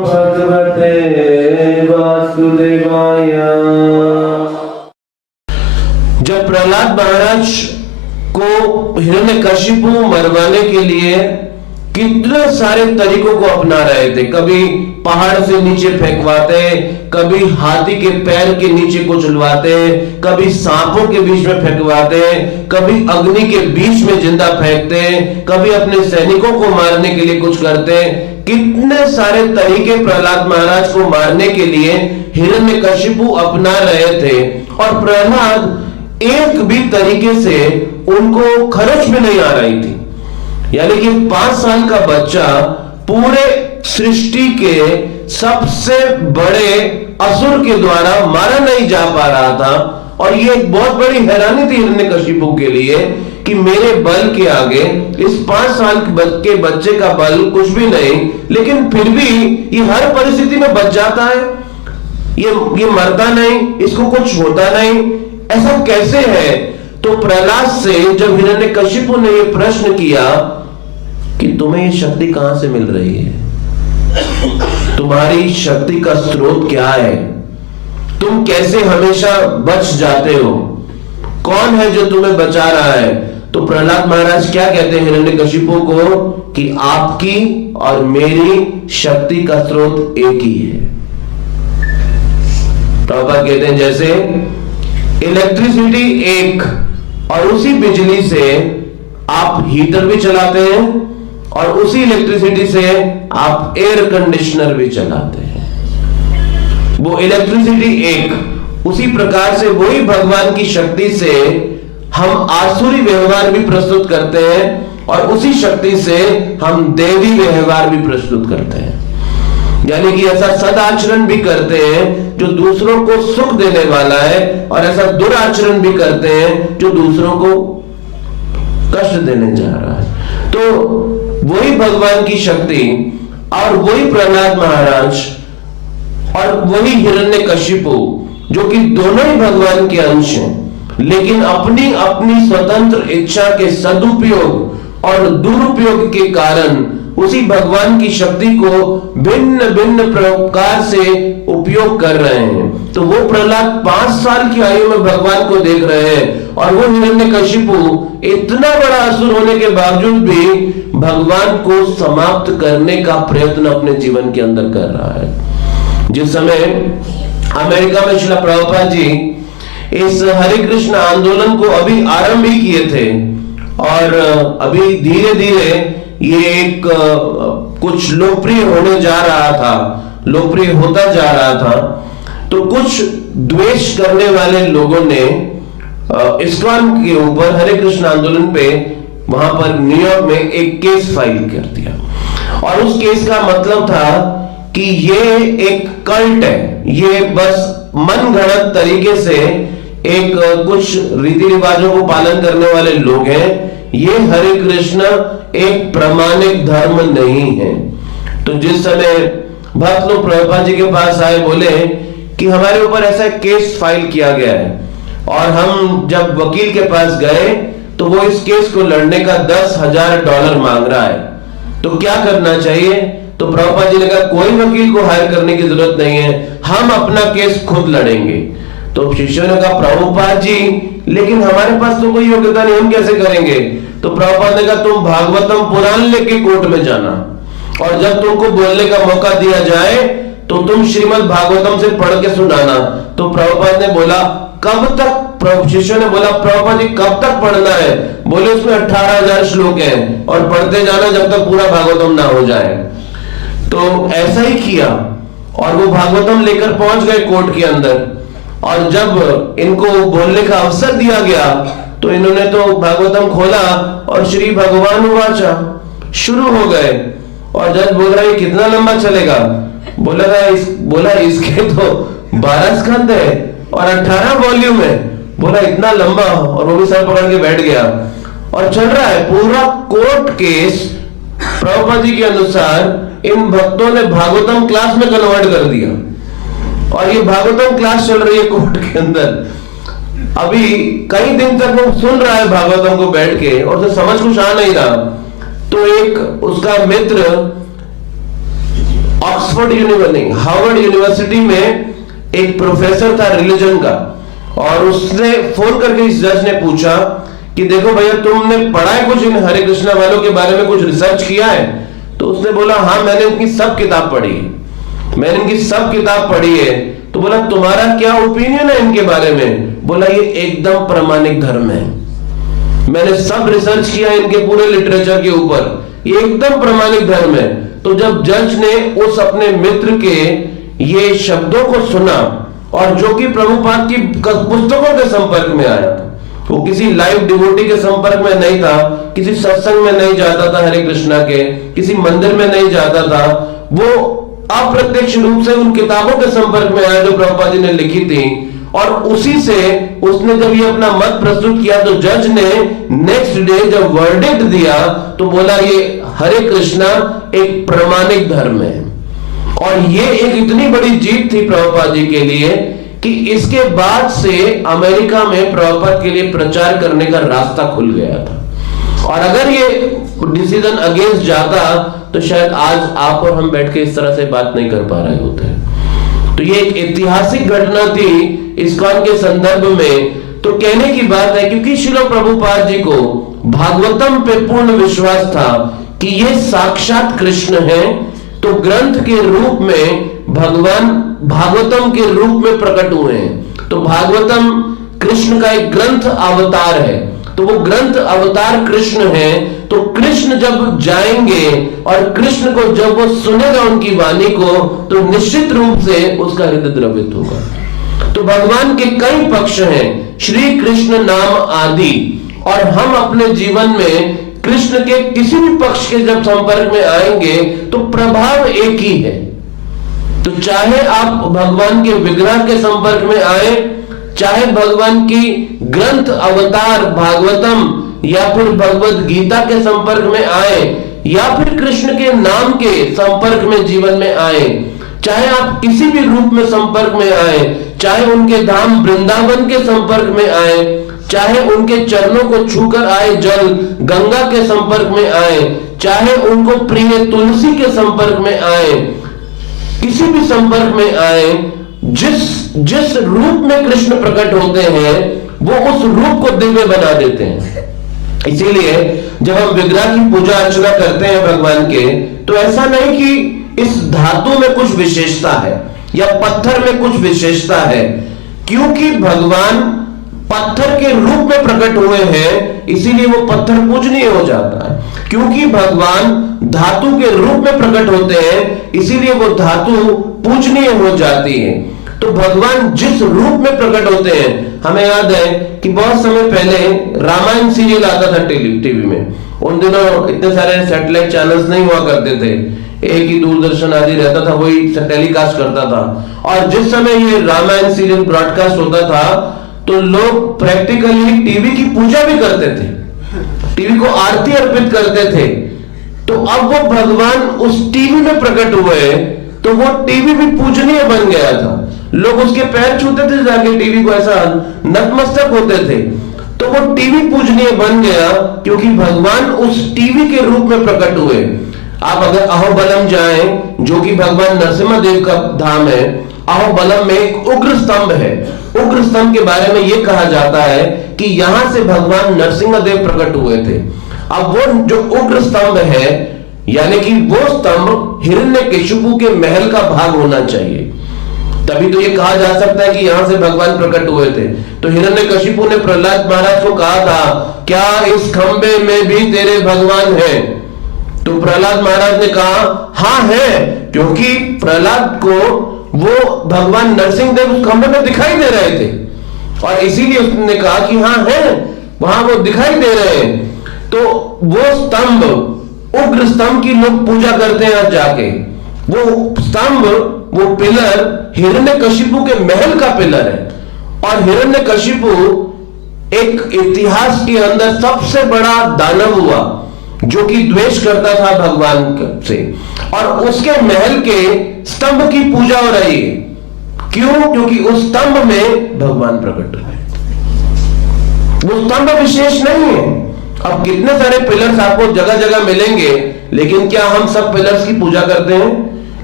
भगवते वासुदेवाय। जब प्रहलाद महाराज को हिरण्यकशिपु मरवाने के लिए कितने सारे तरीकों को अपना रहे थे, कभी पहाड़ से नीचे फेंकवाते, कभी हाथी के पैर के नीचे कुचलवाते, कभी सांपों के बीच में फेंकवाते, कभी अग्नि के बीच में जिंदा फेंकते, कभी अपने सैनिकों को मारने के लिए कुछ करते। कितने सारे तरीके प्रहलाद महाराज को मारने के लिए हिरण्यकशिपु अपना रहे थे, और प्रहलाद एक भी तरीके से उनको खर्च भी नहीं आ रही थी। यानी कि 5 साल का बच्चा पूरे सृष्टि के सबसे बड़े असुर के द्वारा मारा नहीं जा पा रहा था, और ये एक बहुत बड़ी हैरानी थी हिरण्यकशिपु के लिए कि मेरे बल के आगे इस 5 साल के बच्चे का बल कुछ भी नहीं, लेकिन फिर भी ये हर परिस्थिति में बच जाता है, ये मरता नहीं, इसको कुछ होता नहीं, ऐसा कैसे है? तो प्रहलाद से जब हिरण्यकशिपु ने ये प्रश्न किया कि तुम्हें ये शक्ति कहां से मिल रही है, तुम्हारी शक्ति का स्रोत क्या है, तुम कैसे हमेशा बच जाते हो, कौन है जो तुम्हें बचा रहा है? तो प्रहलाद महाराज क्या कहते हैं हिरण्यकशिपु को कि आपकी और मेरी शक्ति का स्रोत एक ही है। प्रभुपाद कहते हैं जैसे इलेक्ट्रिसिटी एक, और उसी बिजली से आप हीटर भी चलाते हैं, और उसी इलेक्ट्रिसिटी से आप एयर कंडीशनर भी चलाते हैं। वो इलेक्ट्रिसिटी एक, उसी प्रकार से वही भगवान की शक्ति से हम आसुरी व्यवहार भी प्रस्तुत करते हैं, और उसी शक्ति से हम देवी व्यवहार भी प्रस्तुत करते हैं। यानी कि ऐसा सदाचरण भी करते हैं जो दूसरों को सुख देने वाला है, और ऐसा दुराचरण भी करते हैं जो दूसरों को कष्ट देने जा रहा है। तो वही भगवान की शक्ति और वही प्रहलाद महाराज और वही हिरण्यकशिपु, जो कि दोनों ही भगवान के अंश हैं, लेकिन अपनी अपनी स्वतंत्र इच्छा के सदुपयोग और दुरुपयोग के कारण उसी भगवान की शक्ति को भिन्न भिन्न प्रकार से उपयोग कर रहे हैं। तो वो प्रहलाद 5 साल की आयु में भगवान को देख रहे हैं, और वो हिरण्यकशिपु इतना बड़ा असुर होने के बावजूद भी भगवान को समाप्त करने का प्रयत्न अपने जीवन के अंदर कर रहा है। जिस समय अमेरिका में श्रील प्रभुपाद जी इस हरे कृष्ण आंदोलन को अभी आरंभ ही किए थे, और अभी धीरे धीरे ये एक कुछ लोकप्रिय होने जा रहा था, लोकप्रिय होता जा रहा था, तो कुछ द्वेष करने वाले लोगों ने इस्कॉन के ऊपर हरे कृष्ण आंदोलन पे वहां पर न्यूयॉर्क में एक केस फाइल कर दिया, और उस केस का मतलब था कि ये एक कल्ट है, ये बस मन गढ़ंत तरीके से एक कुछ रीति रिवाजों को पालन करने वाले लोग हैं, ये हरे कृष्ण एक प्रमाणिक धर्म नहीं है। तो जिस समय भक्त लोग प्रभुपाद जी के पास आए, बोले कि हमारे ऊपर ऐसा केस फाइल किया गया है, और हम जब वकील के पास गए तो वो इस केस को लड़ने का $10,000 मांग रहा है, तो क्या करना चाहिए? तो प्रभुपाद जी ने कहा कोई वकील को हायर करने की जरूरत नहीं है, हम अपना केस खुद लड़ेंगे। तो शिष्यों ने कहा प्रभुपाद जी, लेकिन हमारे पास तो कोई योग्यता नहीं, हम कैसे करेंगे? तो प्रभुपाद ने कहा तुम भागवतम पुराण लेके कोर्ट में जाना, और जब तुमको बोलने का मौका दिया जाए तो तुम श्रीमद् भागवतम से पढ़ के सुनाना। तो प्रभुपाद ने बोला कब तक? शिष्यों ने बोला प्रभुपाद जी कब तक पढ़ना है? बोले उसमें 18,000 श्लोक हैं, और पढ़ते जाना जब तक पूरा भागवतम ना हो जाए। तो ऐसा ही किया, और वो भागवतम लेकर पहुंच गए कोर्ट के अंदर, और जब इनको बोलने का अवसर दिया गया तो इन्होंने तो भागवतम खोला और श्री भगवान वाचा शुरू हो गए, और जज बोल रहा है कितना लंबा चलेगा? बोला इसके तो 12 स्कंद है और 18 वॉल्यूम है। बोला इतना लंबा, और वो भी सर पकड़ के बैठ गया, और चल रहा है पूरा कोर्ट केस। प्रभुपाद जी के अनुसार इन भक्तों ने भागवतम क्लास में कन्वर्ट कर दिया, और ये भागवतम क्लास चल रही है कोर्ट के अंदर। अभी कई दिन तक वो सुन रहा है भागवतम को बैठ के, और तो समझ कुछ आ नहीं रहा। तो एक उसका मित्र ऑक्सफोर्ड यूनिवर्सिटी, हार्वर्ड यूनिवर्सिटी में एक प्रोफेसर था रिलीजन का, और उसने फोन करके इस जज ने पूछा कि देखो भैया, तुमने पढ़ा है कुछ इन हरे कृष्णा वालों के बारे में, कुछ रिसर्च किया है? तो उसने बोला हाँ, मैंने इनकी सब किताब पढ़ी है, मैंने इनकी सब किताब पढ़ी है। तो बोला तुम्हारा क्या ओपिनियन है इनके बारे में? बोला ये एकदम प्रामाणिक धर्म है, मैंने सब रिसर्च किया इनके पूरे लिटरेचर के ऊपर, ये एकदम प्रामाणिक धर्म है। तो जब जज ने उस अपने मित्र के ये शब्दों को सुना, और जो कि प्रभुपाद की पुस्तकों के संपर्क में आया था, वो किसी लाइव डिवोटी के संपर्क में नहीं था, किसी सत्संग में नहीं जाता था हरे कृष्णा के, किसी मंदिर में नहीं जाता था, वो अप्रत्यक्ष रूप से उन किताबों के संपर्क में आया जो प्रभुपाद जी ने लिखी थी, और उसी से उसने जब ये अपना मत प्रस्तुत किया, तो जज ने नेक्स्ट डे जब वर्डिक्ट दिया तो बोला ये हरे कृष्णा एक प्रामाणिक धर्म है। और ये एक इतनी बड़ी जीत थी प्रभुपाद जी के लिए कि इसके बाद से अमेरिका में प्रभुपाद के लिए प्रचार करने का रास्ता खुल गया था। और अगर ये डिसीजन अगेंस्ट जाता तो शायद आज आप और हम बैठ के इस तरह से बात नहीं कर पा रहे होते। तो ये एक ऐतिहासिक घटना थी इस्कॉन के संदर्भ में। तो कहने की बात है, क्योंकि श्रील प्रभुपाद जी को भागवतम पे पूर्ण विश्वास था कि ये साक्षात कृष्ण हैं, तो ग्रंथ के रूप में भगवान भागवतम के रूप में प्रकट हुए हैं। तो भागवतम कृष्ण का एक ग्रंथ अवतार है, तो वो ग्रंथ अवतार कृष्ण है। तो कृष्ण जब जाएंगे और कृष्ण को जब वो सुनेगा उनकी वाणी को, तो निश्चित रूप से उसका हृदय द्रवित होगा। तो भगवान के कई पक्ष हैं, श्री कृष्ण नाम आदि, और हम अपने जीवन में कृष्ण के किसी भी पक्ष के जब संपर्क में आएंगे तो प्रभाव एक ही है। तो चाहे आप भगवान के विग्रह के संपर्क में आए, चाहे भगवान की ग्रंथ अवतार भागवतम या फिर भगवत गीता के संपर्क में आए, या फिर कृष्ण के नाम के संपर्क में जीवन में आए, चाहे आप किसी भी रूप में संपर्क में आए, चाहे उनके धाम वृंदावन के संपर्क में आए, चाहे उनके चरणों को छूकर आए जल गंगा के संपर्क में आए, चाहे उनको प्रिय तुलसी के संपर्क में आए, किसी भी संपर्क में आए, जिस रूप में कृष्ण प्रकट होते हैं वो उस रूप को दिव्य बना देते हैं। इसीलिए जब हम विग्रह की पूजा अर्चना करते हैं भगवान के, तो ऐसा नहीं कि इस धातु में कुछ विशेषता है या पत्थर में कुछ विशेषता है, क्योंकि भगवान पत्थर के रूप में प्रकट हुए हैं, इसीलिए वो पत्थर पूजनीय हो जाता है। क्योंकि भगवान धातु के रूप में प्रकट होते हैं, इसीलिए वो धातु पूजनीय हो जाती है। तो भगवान जिस रूप में प्रकट होते हैं, हमें याद है कि बहुत समय पहले रामायण सीरियल आता था टीवी में। उन दिनों इतने सारे सैटेलाइट चैनल्स नहीं हुआ करते थे, एक ही दूरदर्शन आदि रहता था, वही टेलीकास्ट करता था। और जिस समय ये रामायण सीरियल ब्रॉडकास्ट होता था, तो लोग प्रैक्टिकली टीवी की पूजा भी करते थे, टीवी को आरती अर्पित करते थे। तो अब वो भगवान उस टीवी में प्रकट हुए, तो वो टीवी भी पूजनीय बन गया था। लोग उसके पैर छूते थे जाके, टीवी को ऐसा नतमस्तक होते थे। तो वो टीवी पूजनीय बन गया क्योंकि भगवान उस टीवी के रूप में प्रकट हुए। आप अगर अहोबलम जाएं, जो कि भगवान नरसिम्हा देव का धाम है, अहोबलम में एक उग्र स्तंभ है। उग्र स्तंभ के बारे में यह कहा जाता है कि यहां से भगवान नरसिंह देव प्रकट हुए थे। अब वो जो उग्र स्तंभ है, यानी कि वो स्तंभ हिरण्यकशिपु के महल का भाग होना चाहिए, तभी तो ये कहा जा सकता है कि यहां से भगवान प्रकट हुए थे। तो हिरण्यकशिपु ने प्रहलाद महाराज को कहा था, क्या इस खंबे में भी तेरे भगवान हैं? तो प्रहलाद महाराज ने कहा हां है, क्योंकि प्रहलाद को वो भगवान नरसिंह देव उस खंबे में दिखाई दे रहे थे, और इसीलिए उसने कहा कि हाँ है, वहां वो दिखाई दे रहे हैं। तो वो स्तंभ, उग्र स्तंभ की लोग पूजा करते हैं आज जाके। वो स्तंभ, वो पिलर हिरण्यकशिपु के महल का पिलर है। और हिरण्यकशिपु एक इतिहास के अंदर सबसे बड़ा दानव हुआ, जो कि द्वेष करता था भगवान से, और उसके महल के स्तंभ की पूजा हो रही है। क्यों? क्योंकि उस स्तंभ में भगवान प्रकट हुए। वो स्तंभ विशेष नहीं है। अब कितने सारे पिलर्स आपको जगह जगह मिलेंगे, लेकिन क्या हम सब पिलर्स की पूजा करते हैं?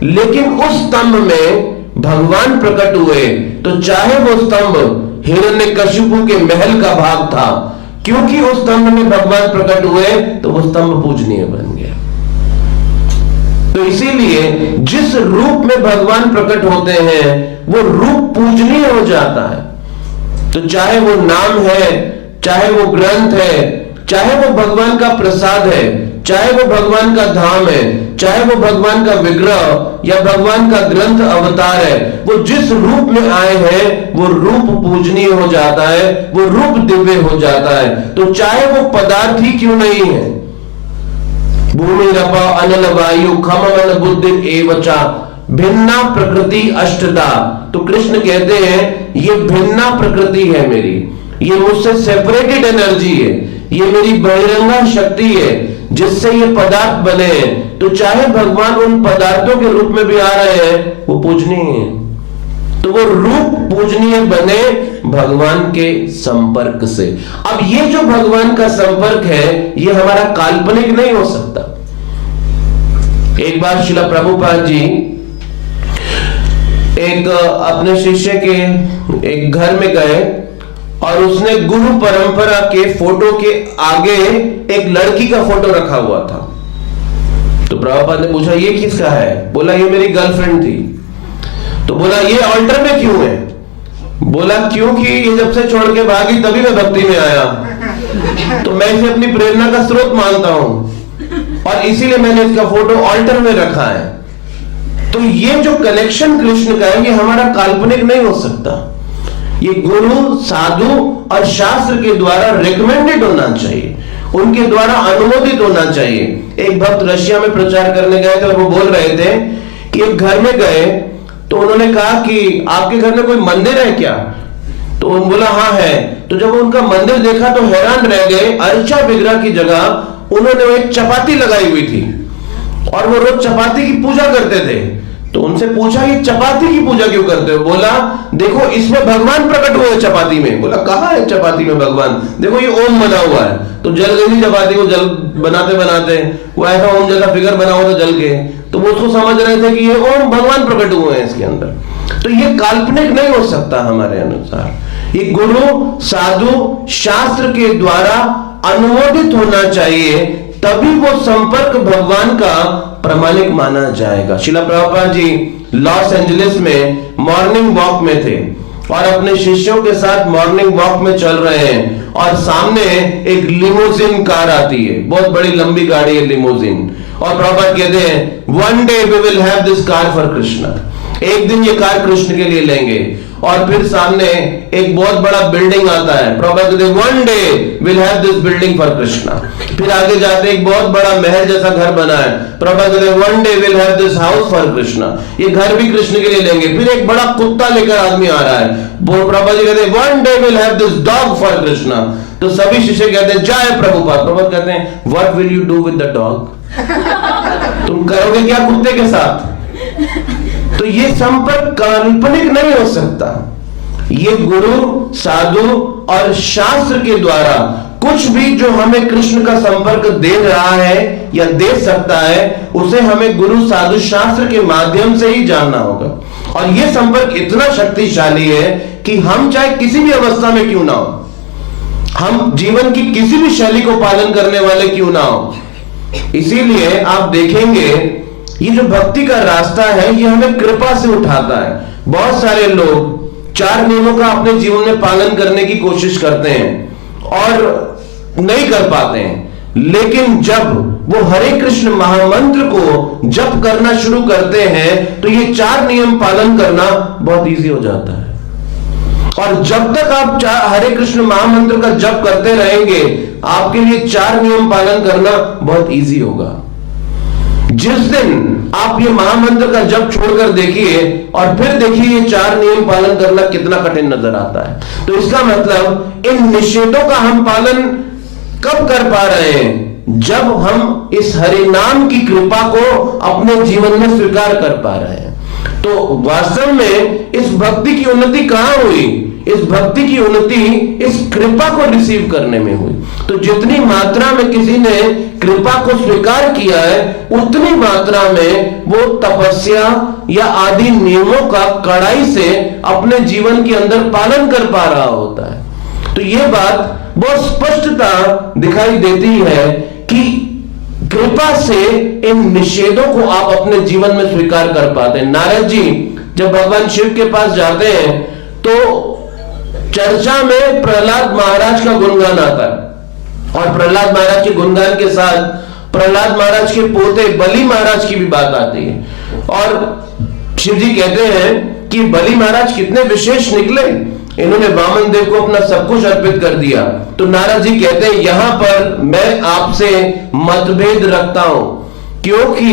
लेकिन उस स्तंभ में भगवान प्रकट हुए, तो चाहे वो स्तंभ हिरण्यकशिपु के महल का भाग था, क्योंकि उस स्तंभ में भगवान प्रकट हुए तो वो स्तंभ पूजनीय बन गया। तो इसीलिए जिस रूप में भगवान प्रकट होते हैं वो रूप पूजनीय हो जाता है। तो चाहे वो नाम है, चाहे वो ग्रंथ है, चाहे वो भगवान का प्रसाद है, चाहे वो भगवान का धाम है, चाहे वो भगवान का विग्रह या भगवान का ग्रंथ अवतार है, वो जिस रूप में आए हैं वो रूप पूजनीय हो जाता है, वो रूप दिव्य हो जाता है। तो चाहे वो पदार्थ ही क्यों नहीं है, भूमि रपा अनल वायु खम मन बुद्धि एवचा भिन्ना प्रकृति अष्टदा। तो कृष्ण कहते हैं ये भिन्ना प्रकृति है मेरी, ये मुझसे सेपरेटेड एनर्जी है, ये मेरी बहिरंगा शक्ति है जिससे ये पदार्थ बने हैं। तो चाहे भगवान उन पदार्थों के रूप में भी आ रहे हैं वो पूजनीय है, तो वो रूप पूजनीय बने भगवान के संपर्क से। अब ये जो भगवान का संपर्क है ये हमारा काल्पनिक नहीं हो सकता। एक बार श्रील प्रभुपाद जी एक अपने शिष्य के एक घर में गए और उसने गुरु परंपरा के फोटो के आगे एक लड़की का फोटो रखा हुआ था। तो प्रभुपाद ने पूछा ये किसका है? बोला ये मेरी गर्लफ्रेंड थी। तो बोला ये ऑल्टर में क्यों है? बोला क्योंकि ये जब से छोड़ के भागी तभी मैं भक्ति में आया, तो मैं इसे अपनी प्रेरणा का स्रोत मानता हूं और इसीलिए मैंने इसका फोटो ऑल्टर में रखा है। तो ये जो कनेक्शन कृष्ण का है ये हमारा काल्पनिक नहीं हो सकता, ये गुरु साधु और शास्त्र के द्वारा रिकमेंडेड होना चाहिए, उनके द्वारा अनुमोदित होना चाहिए। एक भक्त रशिया में प्रचार करने गए थे और वो बोल रहे थे कि एक घर में गए तो उन्होंने कहा कि आपके घर में कोई मंदिर है क्या? तो उन्होंने बोला हाँ है। तो जब उनका मंदिर देखा तो हैरान रह गए। अर्चा विग्रह की जगह उन्होंने एक चपाती लगाई हुई थी और वो रोज चपाती की पूजा करते थे। तो उनसे पूछा ये चपाती की पूजा क्यों करते हो? बोला देखो इसमें भगवान प्रकट हुए चपाती में। बोला कहाँ है चपाती में भगवान? देखो ये ओम बना हुआ है। तो जल गई थी चपाती को, जल बनाते बनाते वो ऐसा ओम जैसा फिगर बना हुआ था जल के, तो वो उसको समझ रहे थे कि ये ओम भगवान प्रकट हुए हैं इसके अंदर। तो ये काल्पनिक नहीं हो सकता हमारे अनुसार, ये गुरु साधु शास्त्र के द्वारा अनुमोदित होना चाहिए, तभी वो संपर्क भगवान का प्रमाणिक माना जाएगा। श्रील प्रभुपाद जी लॉस एंजलिस में मॉर्निंग वॉक में थे और अपने शिष्यों के साथ मॉर्निंग वॉक में चल रहे हैं और सामने एक लिमोजिन कार आती है, बहुत बड़ी लंबी गाड़ी है लिमोजिन, और प्रभुपाद कहते हैं one day we will have this car for Krishna, एक दिन ये कार कृष्ण के लिए लेंगे। और फिर सामने एक बहुत बड़ा बिल्डिंग आता है, प्रभुपाद कहते हैं one day will have this building for Krishna. फिर आगे जाते एक बहुत बड़ा महल जैसा घर बना है, प्रभुपाद कहते हैं one day will have this house for Krishna, ये घर भी कृष्ण के लिए लेंगे। फिर एक बड़ा कुत्ता लेकर आदमी आ रहा है, प्रभुपाद जी कहते हैं one day will have this dog for Krishna. तो सभी शिष्य कहते हैं जय प्रभुपाद। प्रभुपाद कहते हैं what will you do with the dog, तुम करोगे क्या कुत्ते के साथ? तो ये संपर्क काल्पनिक नहीं हो सकता, ये गुरु साधु और शास्त्र के द्वारा कुछ भी जो हमें कृष्ण का संपर्क दे रहा है या दे सकता है उसे हमें गुरु साधु शास्त्र के माध्यम से ही जानना होगा। और ये संपर्क इतना शक्तिशाली है कि हम चाहे किसी भी अवस्था में क्यों ना हो, हम जीवन की किसी भी शैली को पालन करने वाले क्यों ना हो, इसीलिए आप देखेंगे ये जो भक्ति का रास्ता है ये हमें कृपा से उठाता है। बहुत सारे लोग 4 नियमों का अपने जीवन में पालन करने की कोशिश करते हैं और नहीं कर पाते हैं, लेकिन जब वो हरे कृष्ण महामंत्र को जप करना शुरू करते हैं तो ये 4 नियम पालन करना बहुत इजी हो जाता है। और जब तक आप हरे कृष्ण महामंत्र का जप करते रहेंगे आपके लिए 4 नियम पालन करना बहुत इजी होगा। जिस दिन आप ये महामंत्र का जप छोड़कर देखिए और फिर देखिए ये 4 नियम पालन करना कितना कठिन नजर आता है, तो इसका मतलब इन निषेधों का हम पालन कब कर पा रहे हैं? जब हम इस हरि नाम की कृपा को अपने जीवन में स्वीकार कर पा रहे हैं। तो वास्तव में इस भक्ति की उन्नति कहां हुई? इस भक्ति की उन्नति इस कृपा को रिसीव करने में हुई। तो जितनी मात्रा में किसी ने कृपा को स्वीकार किया है, उतनी मात्रा में वो तपस्या या आदि नियमों का कड़ाई से अपने जीवन के अंदर पालन कर पा रहा होता है। तो ये बात बहुत स्पष्टता दिखाई देती है कि कृपा से इन निषेधों को आप अपने जीवन में स्वीकार कर पाते हैं। नारद जी जब भगवान शिव के पास जाते हैं तो चर्चा में प्रहलाद महाराज का गुणगान आता है, और प्रहलाद महाराज के गुणगान के साथ प्रहलाद महाराज के पोते बलि महाराज की भी बात आती है। और शिव जी कहते हैं कि बलि महाराज कितने विशेष निकले, इन्होंने वामन देव को अपना सब कुछ अर्पित कर दिया। तो नारद जी कहते हैं यहां पर मैं आपसे मतभेद रखता हूं, क्योंकि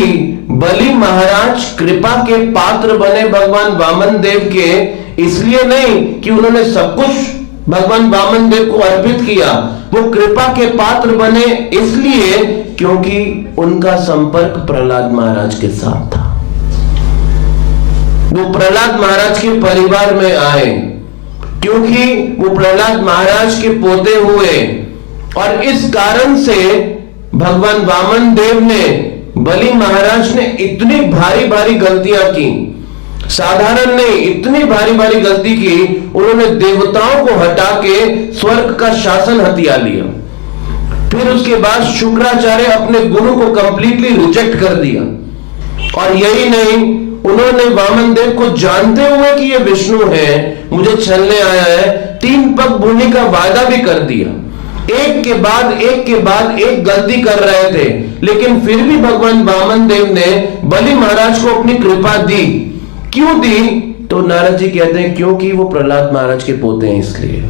बलि महाराज कृपा के पात्र बने भगवान वामन देव के इसलिए नहीं कि उन्होंने सब कुछ भगवान वामन देव को अर्पित किया, वो कृपा के पात्र बने इसलिए क्योंकि उनका संपर्क प्रहलाद महाराज के साथ था। वो प्रहलाद महाराज के परिवार में आए, क्योंकि वो प्रहलाद महाराज के पोते हुए, और इस कारण से भगवान वामन देव ने, बलि महाराज ने इतनी भारी भारी गलतियां की, साधारण नहीं, इतनी भारी भारी गलती की, उन्होंने देवताओं को हटा के स्वर्ग का शासन हथिया लिया। फिर उसके बाद शुक्राचार्य अपने गुरु को कंप्लीटली रिजेक्ट कर दिया, और यही नहीं, उन्होंने वामन देव को जानते हुए कि ये विष्णु है, मुझे छलने आया है, 3 पग भूमि का वादा भी कर दिया। एक के बाद एक गलती कर रहे थे, लेकिन फिर भी भगवान वामन देव ने बलि महाराज को अपनी कृपा दी। क्यों दी? तो नारद जी कहते हैं क्योंकि वो प्रहलाद महाराज के पोते हैं, इसलिए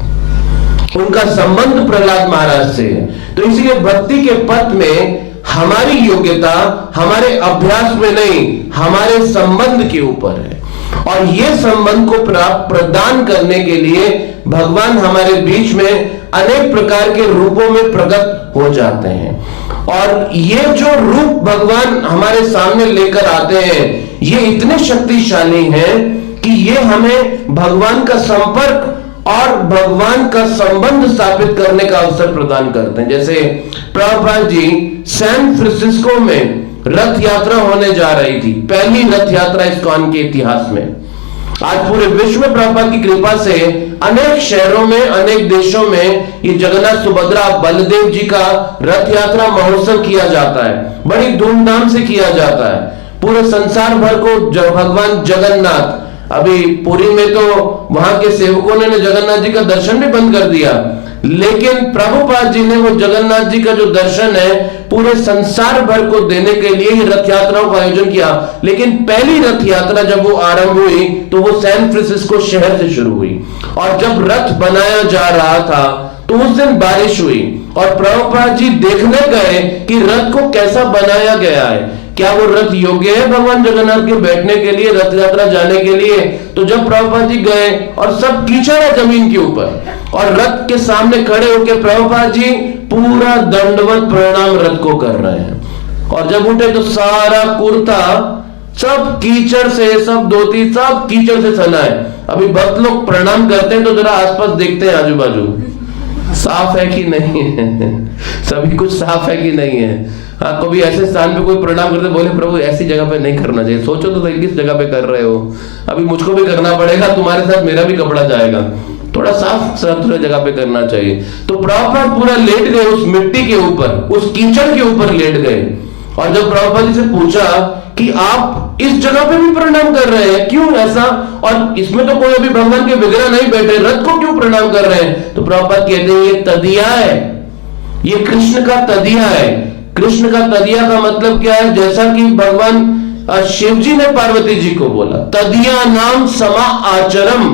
उनका संबंध प्रहलाद महाराज से है। तो इसलिए भक्ति के पथ में हमारी योग्यता हमारे अभ्यास में नहीं, हमारे संबंध के ऊपर है, और ये संबंध को प्रदान करने के लिए भगवान हमारे बीच में अनेक प्रकार के रूपों में प्रकट हो जाते हैं। और ये जो रूप भगवान हमारे सामने लेकर आते हैं, ये इतने शक्तिशाली हैं कि ये हमें भगवान का संपर्क और भगवान का संबंध स्थापित करने का अवसर प्रदान करते हैं। जैसे प्रभुपाद जी सैन फ्रांसिस्को में रथ यात्रा होने जा रही थी, पहली रथ यात्रा इस्कॉन के इतिहास में। आज पूरे विश्व में प्रभुपाद की कृपा से अनेक शहरों में, अनेक देशों में ये जगन्नाथ सुभद्रा बलदेव जी का रथ यात्रा महोत्सव किया जाता है, बड़ी धूमधाम से किया जाता है। पूरे संसार भर को भगवान जगन्नाथ, अभी पुरी में तो वहां के सेवकों ने जगन्नाथ जी का दर्शन भी बंद कर दिया, लेकिन प्रभुपाद जी ने वो जगन्नाथ जी का जो दर्शन है पूरे संसार भर को देने के लिए ही रथ यात्राओं का आयोजन किया। लेकिन पहली रथ यात्रा जब वो आरंभ हुई तो वो सैन फ्रांसिस्को शहर से शुरू हुई, और जब रथ बनाया जा रहा था तो उस दिन बारिश हुई, और प्रभुपाद जी देखने गए कि रथ को कैसा बनाया गया है, क्या वो रथ योग्य है भगवान जगन्नाथ के बैठने के लिए, रथ यात्रा जाने के लिए। तो जब प्रभुपाद जी गए और सब कीचड़ है जमीन के ऊपर, और रथ के सामने खड़े होकर प्रभुपाद जी पूरा दंडवत प्रणाम रथ को कर रहे हैं, और जब उठे तो सारा कुर्ता सब कीचड़ से, सब धोती सब कीचड़ से सना है। अभी भक्त लोग प्रणाम करते हैं तो जरा आसपास देखते हैं आजू बाजू साफ है कि नहीं है, सभी कुछ साफ है कि नहीं है। हाँ, कभी ऐसे स्थान पे कोई प्रणाम करते बोले प्रभु ऐसी जगह पे नहीं करना चाहिए, सोचो तो सही किस जगह पे कर रहे हो, अभी मुझको भी करना पड़ेगा, तुम्हारे साथ मेरा भी कपड़ा जाएगा, थोड़ा साफ सुथरा जगह पे करना चाहिए। तो प्रभुपाद पूरा लेट गए उस मिट्टी के ऊपर, उस कीचड़ के ऊपर लेट गए, और जब प्रभुपाद जी से पूछा कि आप इस जगह पे भी प्रणाम कर रहे हैं, क्यों ऐसा, और इसमें तो कोई अभी भगवान के विग्रह नहीं बैठे, रथ को क्यों प्रणाम कर रहे हैं? तो प्रभुपाद कहते हैं ये तदिया है, ये कृष्ण का तदिया है। कृष्ण का तदिया का मतलब क्या है? जैसा कि भगवान शिव जी ने पार्वती जी को बोला, तदिया नाम समा आचरम,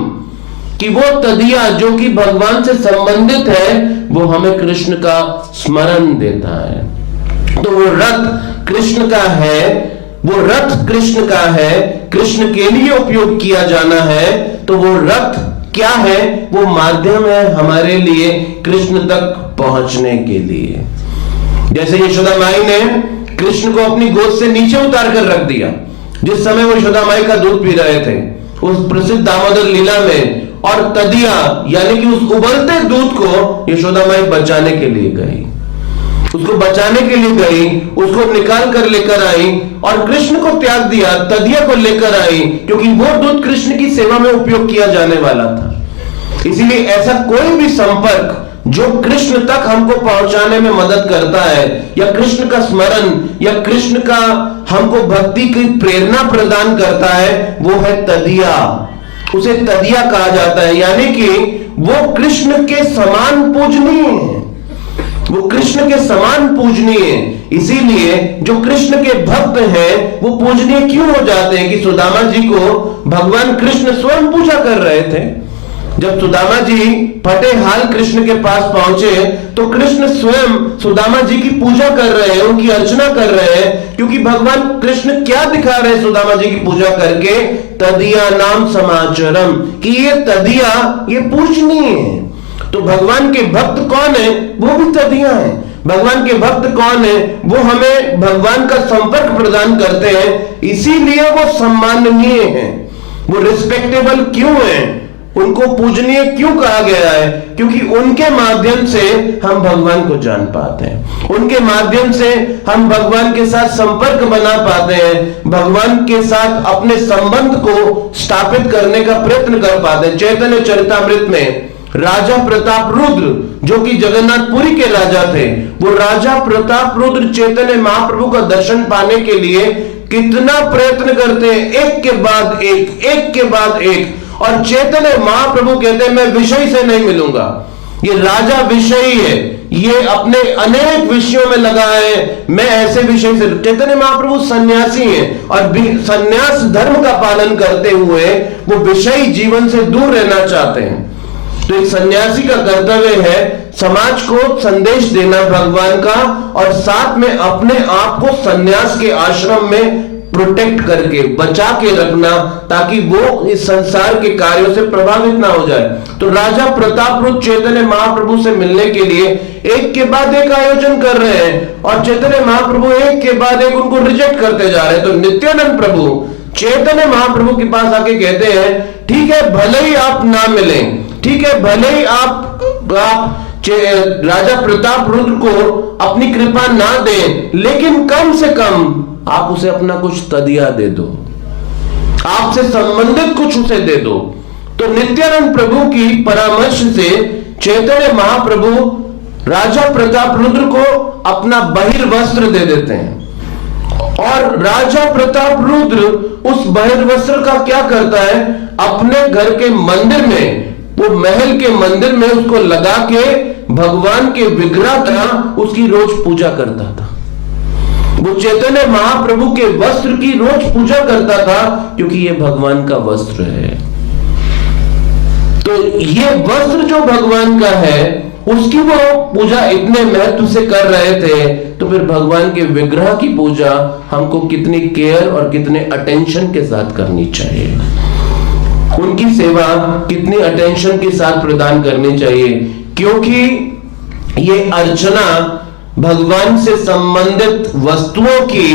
कि वो तदिया जो कि भगवान से संबंधित है वो हमें कृष्ण का स्मरण देता है। तो वो रथ कृष्ण का है, वो रथ कृष्ण का है, कृष्ण के लिए उपयोग किया जाना है। तो वो रथ क्या है? वो माध्यम है हमारे लिए कृष्ण तक पहुंचने के लिए। जैसे यशोदा माई ने कृष्ण को अपनी गोद से नीचे उतार कर रख दिया, जिस समय वो यशोदा माई का दूध पी रहे थे, उस प्रसिद्ध दामोदर लीला में और तदिया यानी कि उस उबलते दूध को यशोदा माई बचाने के लिए गई, उसको बचाने के लिए गई, उसको निकाल कर लेकर आई और कृष्ण को त्याग दिया, तदिया को लेकर आई, क्योंकि वो दूध कृष्ण की सेवा में उपयोग किया जाने वाला था। इसीलिए ऐसा कोई भी संपर्क जो कृष्ण तक हमको पहुंचाने में मदद करता है, या कृष्ण का स्मरण या कृष्ण का हमको भक्ति की प्रेरणा प्रदान करता है, वो है तदिया। उसे तदिया कहा जाता है, यानी कि वो कृष्ण के समान पूजनीय है, वो कृष्ण के समान पूजनीय है। इसीलिए जो कृष्ण के भक्त हैं वो पूजनीय क्यों हो जाते हैं कि सुदामा जी को भगवान कृष्ण स्वयं पूजा कर रहे थे। जब सुदामा जी फटे हाल कृष्ण के पास पहुंचे तो कृष्ण स्वयं सुदामा जी की पूजा कर रहे हैं, उनकी अर्चना कर रहे हैं, क्योंकि भगवान कृष्ण क्या दिखा रहे हैं सुदामा जी की पूजा करके, तदिया नाम समाचरम, कि ये तदिया ये पूजनीय है। तो भगवान के भक्त कौन है? वो भी तदिया है। भगवान के भक्त कौन है? वो हमें भगवान का संपर्क प्रदान करते हैं, इसीलिए वो सम्माननीय हैं। वो रिस्पेक्टेबल क्यों है? उनको पूजनीय क्यों कहा गया है? क्योंकि उनके माध्यम से हम भगवान को जान पाते हैं, उनके माध्यम से हम भगवान के साथ संपर्क बना पाते हैं, भगवान के साथ अपने संबंध को स्थापित करने का प्रयत्न कर पाते हैं। चैतन्य चरितामृत में राजा प्रताप रुद्र, जो कि जगन्नाथपुरी के राजा थे, वो राजा प्रताप रुद्र चैतन्य महाप्रभु का दर्शन पाने के लिए कितना प्रयत्न करते हैं, एक के बाद एक, एक के बाद एक। और चैतन्य महाप्रभु कहते हैं मैं विषय से नहीं मिलूंगा, ये राजा विषयी है, ये अपने अनेक विषयों में लगा है, मैं ऐसे विषय से। चैतन्य महाप्रभु सन्यासी हैं और सन्यास धर्म का पालन करते हुए वो विषयी जीवन से दूर रहना चाहते हैं। तो एक सन्यासी का कर्तव्य है समाज को संदेश देना भगवान का, और साथ में अपने आप को सन्यास के आश्रम में प्रोटेक्ट करके बचा के रखना, ताकि वो इस संसार के कार्यों से प्रभावित ना हो जाए। तो राजा प्रताप रुद्र चैतन्य महाप्रभु से मिलने के लिए एक के बाद एक आयोजन कर रहे हैं, और चैतन्य महाप्रभु एक के बाद एक उनको रिजेक्ट करते जा रहे हैं। तो नित्यानंद प्रभु चैतन्य महाप्रभु के पास आके कहते हैं ठीक है, भले ही आप ना मिलें, ठीक है, भले ही आप राजा प्रताप रुद्र को अपनी कृपा ना दें, लेकिन कम से कम आप उसे अपना कुछ तदिया दे दो, आपसे संबंधित कुछ उसे दे दो। तो नित्यानंद प्रभु की परामर्श से चैतन्य महाप्रभु राजा प्रताप रुद्र को अपना बहिर्वस्त्र दे देते हैं, और राजा प्रताप रुद्र उस बहिर्वस्त्र का क्या करता है, अपने घर के मंदिर में, वो महल के मंदिर में उसको लगा के भगवान के विग्रह का उसकी रोज पूजा करता था। वो चैतन्य महाप्रभु के वस्त्र की रोज पूजा करता था, क्योंकि ये भगवान का वस्त्र है। तो ये वस्त्र जो भगवान का है उसकी वो पूजा इतने महत्व से कर रहे थे, तो फिर भगवान के विग्रह की पूजा हमको कितनी केयर और कितने अटेंशन के साथ करनी चाहिए, उनकी सेवा कितनी अटेंशन के साथ प्रदान करनी चाहिए, क्योंकि ये अर्चना भगवान से संबंधित वस्तुओं की,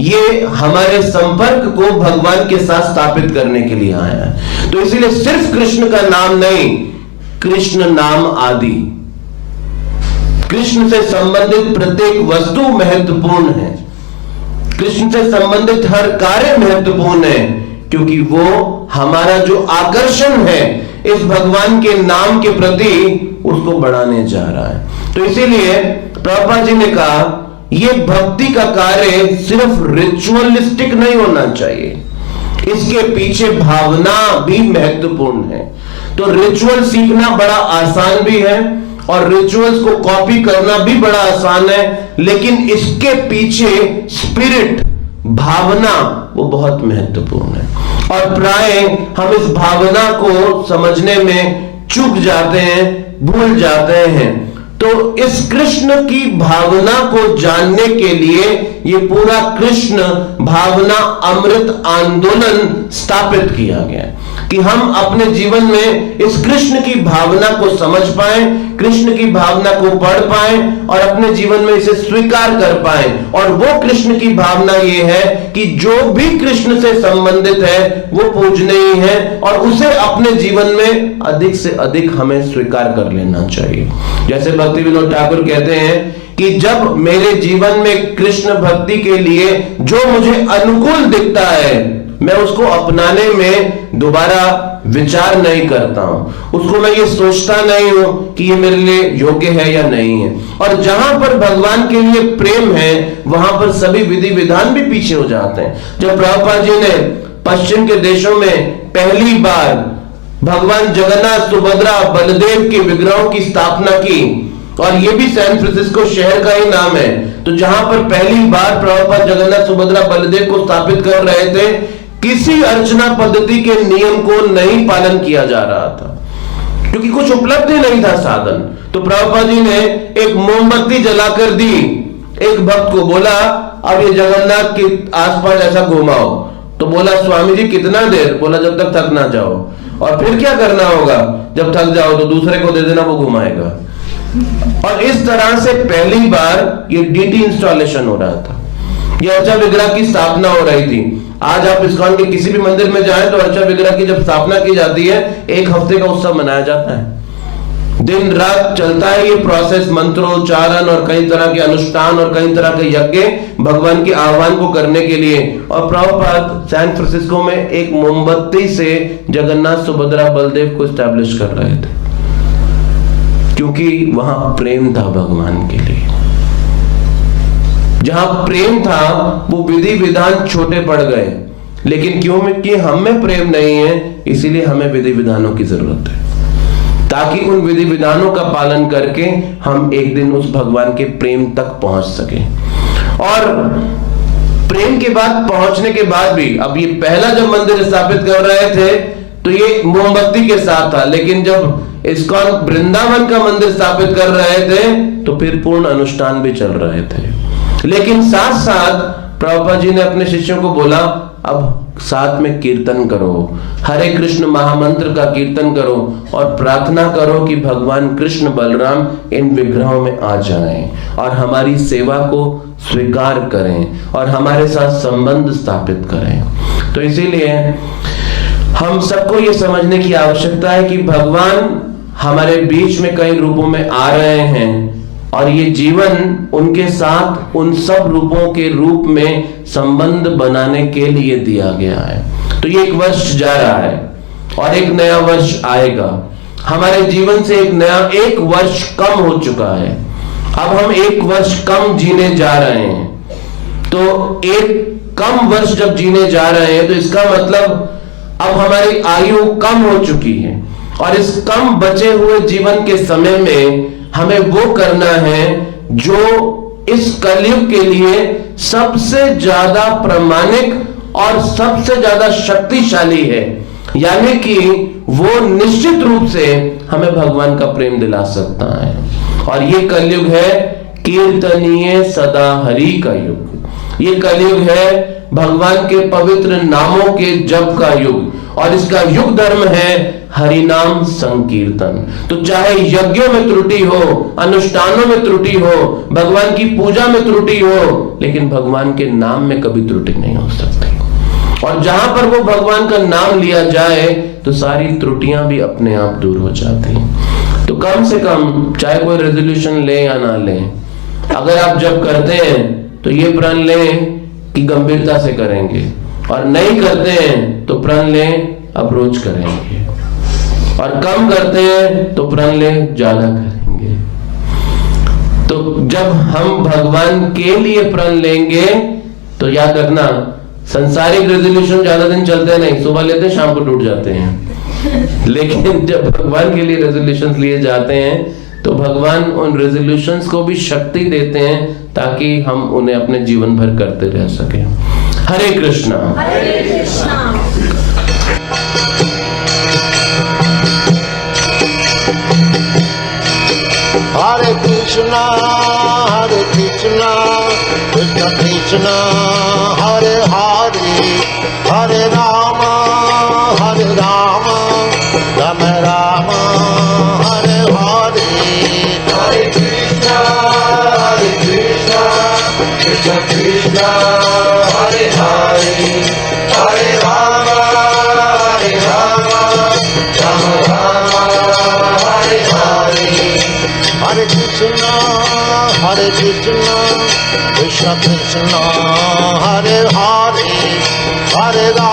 ये हमारे संपर्क को भगवान के साथ स्थापित करने के लिए आया है। तो इसीलिए सिर्फ कृष्ण का नाम नहीं, कृष्ण नाम आदि, कृष्ण से संबंधित प्रत्येक वस्तु महत्वपूर्ण है, कृष्ण से संबंधित हर कार्य महत्वपूर्ण है, क्योंकि वो हमारा जो आकर्षण है इस भगवान के नाम के प्रति उसको बढ़ाने जा रहा है। तो इसीलिए प्रभुपाद जी ने कहा ये भक्ति का कार्य सिर्फ रिचुअलिस्टिक नहीं होना चाहिए, इसके पीछे भावना भी महत्वपूर्ण है। तो रिचुअल सीखना बड़ा आसान भी है और रिचुअल्स को कॉपी करना भी बड़ा आसान है, लेकिन इसके पीछे स्पिरिट, भावना, वो बहुत महत्वपूर्ण है। और प्राय हम इस भावना को समझने में चूक जाते हैं, भूल जाते हैं। तो इस कृष्ण की भावना को जानने के लिए ये पूरा कृष्ण भावना अमृत आंदोलन स्थापित किया गया, कि हम अपने जीवन में इस कृष्ण की भावना को समझ पाएं, कृष्ण की भावना को पढ़ पाएं और अपने जीवन में इसे स्वीकार कर पाएं। और वो कृष्ण की भावना ये है कि जो भी कृष्ण से संबंधित है वो पूजनीय है और उसे अपने जीवन में अधिक से अधिक हमें स्वीकार कर लेना चाहिए। जैसे भक्ति विनोद ठाकुर कहते हैं कि जब मेरे जीवन में कृष्ण भक्ति के लिए जो मुझे अनुकूल दिखता है, मैं उसको अपनाने में दोबारा विचार नहीं करता हूं, उसको मैं ये सोचता नहीं हूं कि ये मेरे लिए योग्य है या नहीं है। और जहां पर भगवान के लिए प्रेम है वहां पर सभी विधि विधान भी पीछे हो जाते हैं। जब प्रभुपाद जी ने पश्चिम के देशों में पहली बार भगवान जगन्नाथ, सुभद्रा, बलदेव के विग्रहों की स्थापना की, और ये भी सैन फ्रांसिस्को शहर का ही नाम है, तो जहां पर पहली बार प्रभुपाद जगन्नाथ, सुभद्रा, बलदेव को स्थापित कर रहे थे, किसी अर्चना पद्धति के नियम को नहीं पालन किया जा रहा था क्योंकि कुछ उपलब्ध ही नहीं था साधन। तो प्रभुपाद जी ने एक मोमबत्ती जलाकर दी, एक भक्त को बोला अब ये जगन्नाथ के आसपास ऐसा घुमाओ, तो बोला स्वामी जी कितना देर? बोला जब तक थक ना जाओ। और फिर क्या करना होगा? जब थक जाओ तो दूसरे को दे देना, वो घुमाएगा। और इस तरह से पहली बार ये डीटी इंस्टॉलेशन हो रहा था, ये अर्चा विग्रह की स्थापना हो रही थी। आज आप इस्कॉन के किसी भी मंदिर में जाएं तो अर्चा विग्रह की जब स्थापना की जाती है, एक हफ्ते का उत्सव मनाया जाता है, दिन रात चलता है ये प्रोसेस, मंत्रोच्चारण और कई तरह के अनुष्ठान और कई तरह के यज्ञ भगवान के आह्वान को करने के लिए। और प्रभुपाद सैन फ्रांसिस्को में एक मोमबत्ती से जगन्नाथ, सुभद्रा, बलदेव को स्टैब्लिश कर रहे थे क्योंकि वहां प्रेम था भगवान के लिए। जहां प्रेम था वो विधि विधान छोटे पड़ गए, लेकिन क्योंकि हम में प्रेम नहीं है इसीलिए हमें विधि विधानों की जरूरत है, ताकि उन विधि विधानों का पालन करके हम एक दिन उस भगवान के प्रेम तक पहुंच सके। और प्रेम के बाद पहुंचने के बाद भी, अब ये पहला जब मंदिर स्थापित कर रहे थे तो ये मोमबत्ती के साथ था, लेकिन जब इस्कॉन वृंदावन का मंदिर स्थापित कर रहे थे तो फिर पूर्ण अनुष्ठान भी चल रहे थे। लेकिन साथ साथ प्रभुपाद जी ने अपने शिष्यों को बोला अब साथ में कीर्तन करो, हरे कृष्ण महामंत्र का कीर्तन करो और प्रार्थना करो कि भगवान कृष्ण बलराम इन विग्रहों में आ जाएं और हमारी सेवा को स्वीकार करें और हमारे साथ संबंध स्थापित करें। तो इसीलिए हम सबको ये समझने की आवश्यकता है कि भगवान हमारे बीच में कई रूपों में आ रहे हैं और ये जीवन उनके साथ उन सब रूपों के रूप में संबंध बनाने के लिए दिया गया है। तो ये एक वर्ष जा रहा है और एक नया वर्ष आएगा। हमारे जीवन से एक वर्ष कम हो चुका है, अब हम एक वर्ष कम जीने जा रहे हैं। तो एक कम वर्ष जब जीने जा रहे हैं तो इसका मतलब अब हमारी आयु कम हो चुकी है और इस कम बचे हुए जीवन के समय में हमें वो करना है जो इस कलयुग के लिए सबसे ज्यादा प्रामाणिक और सबसे ज्यादा शक्तिशाली है, यानी कि वो निश्चित रूप से हमें भगवान का प्रेम दिला सकता है। और ये कलयुग है कीर्तनीय सदा हरि का युग। ये कलयुग है भगवान के पवित्र नामों के जप का युग और इसका युग धर्म है हरि नाम संकीर्तन। तो चाहे यज्ञों में त्रुटि हो, अनुष्ठानों में त्रुटि हो, भगवान की पूजा में त्रुटि हो, लेकिन भगवान के नाम में कभी त्रुटि नहीं हो सकती। और जहां पर वो भगवान का नाम लिया जाए तो सारी त्रुटियां भी अपने आप दूर हो जाती हैं। तो कम से कम चाहे कोई रेजोल्यूशन ले या ना ले, अगर आप जब करते हैं तो ये प्रण लें कि गंभीरता से करेंगे और नहीं करते हैं तो प्रण लें अब रोज करेंगे और कम करते हैं तो प्रण लें ज्यादा करेंगे। तो जब हम भगवान के लिए प्रण लेंगे तो याद रखना संसारिक रेजोल्यूशन ज्यादा दिन चलते नहीं, सुबह लेते हैं शाम को टूट जाते हैं। लेकिन जब भगवान के लिए रेजोल्यूशंस लिए जाते हैं तो भगवान उन रेजोल्यूशंस को भी शक्ति देते हैं ताकि हम उन्हें अपने जीवन भर करते रह सके। हरे कृष्णा। हरे Krishna. Hare Krishna, Hare Krishna, Krishna Krishna, Hare Hare, Hare Rama, Hare Rama, Krishna, Hare Krishna, Krishna Krishna, Hare Hare, Hare Rama.